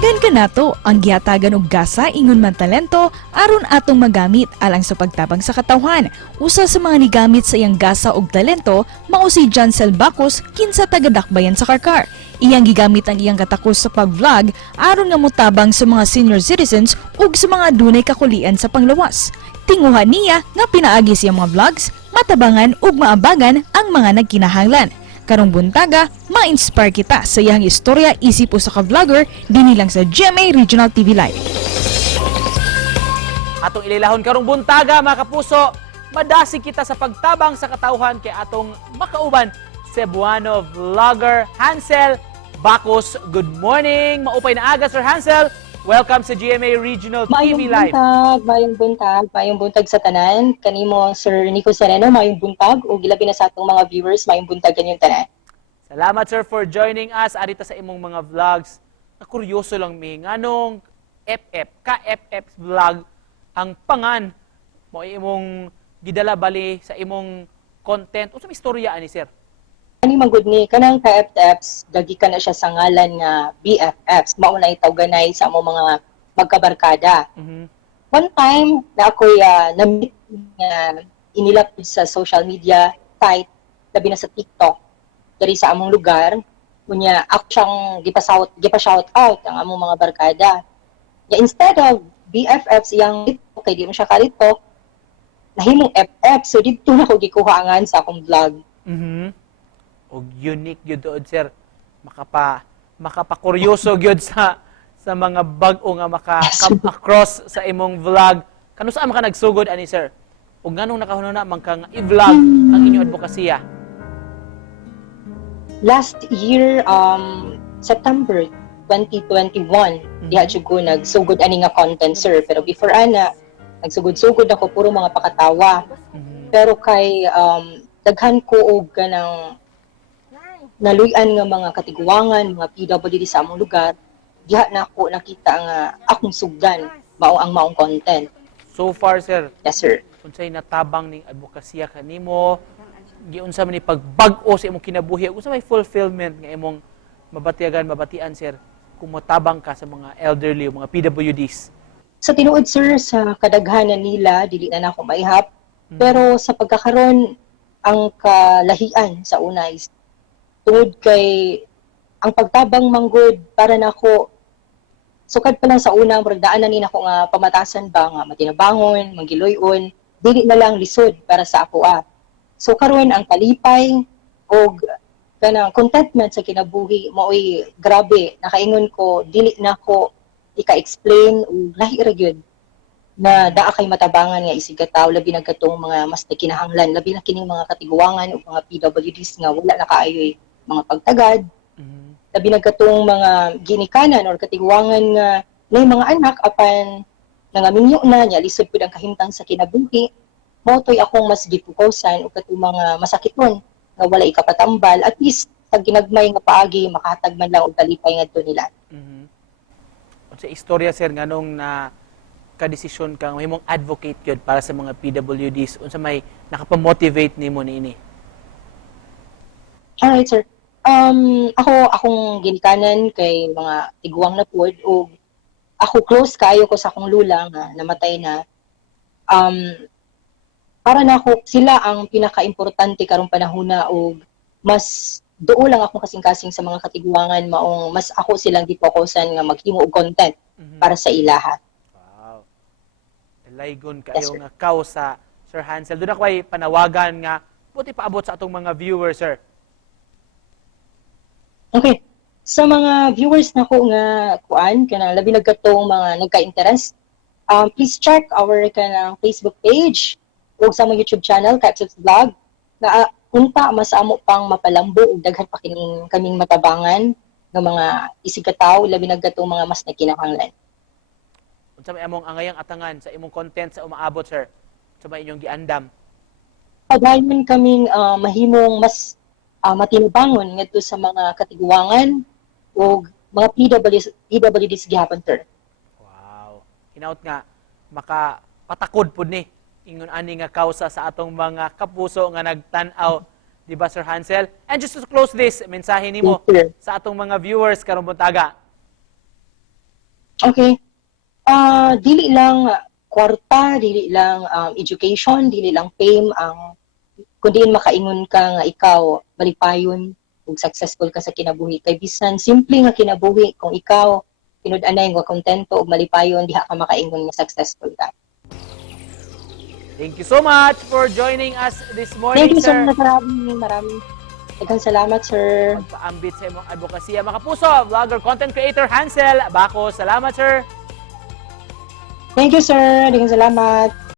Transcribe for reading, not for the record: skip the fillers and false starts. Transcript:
Daghan ka nato ang gihatagan og gasa ingon man talento aron atong magamit alang sa pagtabang sa katawhan. Usa sa mga nigamit sa iyang gasa og talento mao si Jancel Bacos kinsa taga-Dakbayan sa Karkar. Iyang gigamit ang iyang katakos sa pag-vlog aron nga motabang sa mga senior citizens ug sa mga dunay kakulian sa panglawas. Tinguhan niya nga pinaagi siyang mga vlogs, matabangan ug maabagan ang mga nagkinahanglan. Karong buntaga, ma-inspire kita sa iyang istorya isip usa ka vlogger dinhi lang sa GMA Regional TV Live. Atong ililahon karong buntaga mga kapuso, madasi kita sa pagtabang sa katawhan kay atong makauban Cebuano vlogger Hansel Bacos. Good morning! Maupay na aga, Sir Hansel. Welcome sa GMA Regional TV Live. Mayong buntag sa tanan. Kanimo Sir Nico Sereno, mayong buntag o gilabi na sa atong mga viewers, mayong buntag kanyang tanan. Salamat sir for joining us arita sa imong mga vlogs. Nakuryoso lang mi nganong ka-FF vlog ang pangan mo imong gidala bali sa imong content. Unsa may istorya ani sir? Ani manggod ni kanang ka-FFs, dagi ka na siya sa ngalan nga BFFs, mao na itawganay sa among mga magkabarkada. One time na ako'y na-meet nga inilapid sa social media site, labi na sa TikTok, dari sa among lugar, kunya ako siyang gipa-shout out ang among mga barkada. Yeah, instead of BFFs iyang TikTok, kay di mo siya kalito, nahimong FF, so dito na ko gikuhaangan sa akong vlog. Og unique gyud doon sir. Makapakuryoso gyud sa mga bag-o nga maka-come across sa imong vlog. Kano saan ka nagsugod ani sir? Ug nganong nakahunona man ka i-vlog ang inyong advokasya? Last year, September 2021, diha jud ko nagsugod ani nga content sir. Pero before ana, nagsugod-sugod ako puro mga pakatawa. Pero kay daghan ko og kanang naluyan nga mga katiguangan, mga PWD sa among lugar, diha na ako nakita nga akong sugdan, mao ang maong content. So far sir, Yes sir. unsay natabang ning advokasya kanimo? Giunsa man ni pagbag-o sa imong kinabuhi? Unsa may fulfillment nga imong mabatian sir kung motabang ka sa mga elderly o mga PWDs? Sa tinuod sir, sa kadaghanan nila, dili na ako maihap. Pero sa pagkakaroon, ang kalahian sa una is tungod kay ang pagtabang manggod para nako sukad pa lang sa una murag daan na ni nako nga pamatasan ba nga matinabangon, manggiloy-on, dili na lang lisod para sa ako. So karon ang kalipay og kanang contentment sa kinabuhi mao'y grabe, nakaingon ko dili na ko ika-explain og lahi ra gyud na daa kay matabangan nga isig kataw labi na katong mga mas kinahanglan, labi na kining mga katiguangan o mga PWDs nga wala na kaayoy mga pagtagad, labi na katong mga ginikanan or katiguangan nga may mga anak apan nangaminyo na niya lisod pud ang kahimtang sa kinabuhi. Motoy akong mas gipukosan o katong mga masakiton nga wala ikapatambal, at least pag ginagmay nga paagi makahatag man lang og kalipay ngadto nila. Unsa istorya sir nganong na kadesisyon kang mahimong advocate gyud para sa mga PWDs? Unsa may nakapamotivate nimo niini? Alright sir. Akong ginikanan kay mga tiguang na pod o ako close kayo ko sa akong lula nga namatay na. Para na ako sila ang pinaka-importante karong panahona o mas duo lang ako kasing-kasing sa mga katiguangan maong mas ako silang gipokusan nga maghimo og content para sa ilaha. Wow. Laygon kayo nga kausa Sir Hansel. Doon ako ay panawagan nga buti paabot sa atong mga viewers sir. Okay. Sa mga viewers na ko nga kuan kana labi nagkatong mga nagka-interest, please check our kanang Facebook page o sa mga YouTube channel ka-FF Vlog na unta mas amo pang mapalambo ug daghan pa kaming matabangan ng mga isigataw labi nagkatong mga mas nagkinahanglan. Unsa may among angayang atangan sa imong content sa umaabot sir? Sa may inyong giandam? Padayon kaming mahimong mas matinabangon ngadto sa mga katiguangan o mga PWDs gihapon sir. Wow. Hinaut nga makapatakod pud ni ingon ani nga kausa sa atong mga kapuso nga nagtan-aw, di ba Sir Hansel? And just to close this, mensahe nimo sa atong mga viewers karong buntaga. Okay. Dili lang kwarta, dili lang education, dili lang fame ang kundi makaingon ka nga ikaw balipayon ug successful ka sa kinabuhi kay bisan simple nga kinabuhi kung ikaw tinud-anay nga kontento ug malipayon diha ka makaingon nga successful ka. Thank you so much for joining us this morning, Thank you so sir. much, maraming daghang salamat, sir. Pagpaambit sa imong advokasya. Mga kapuso, vlogger, content creator Hansel Bacos. Salamat, sir. Thank you, sir. Daghang salamat.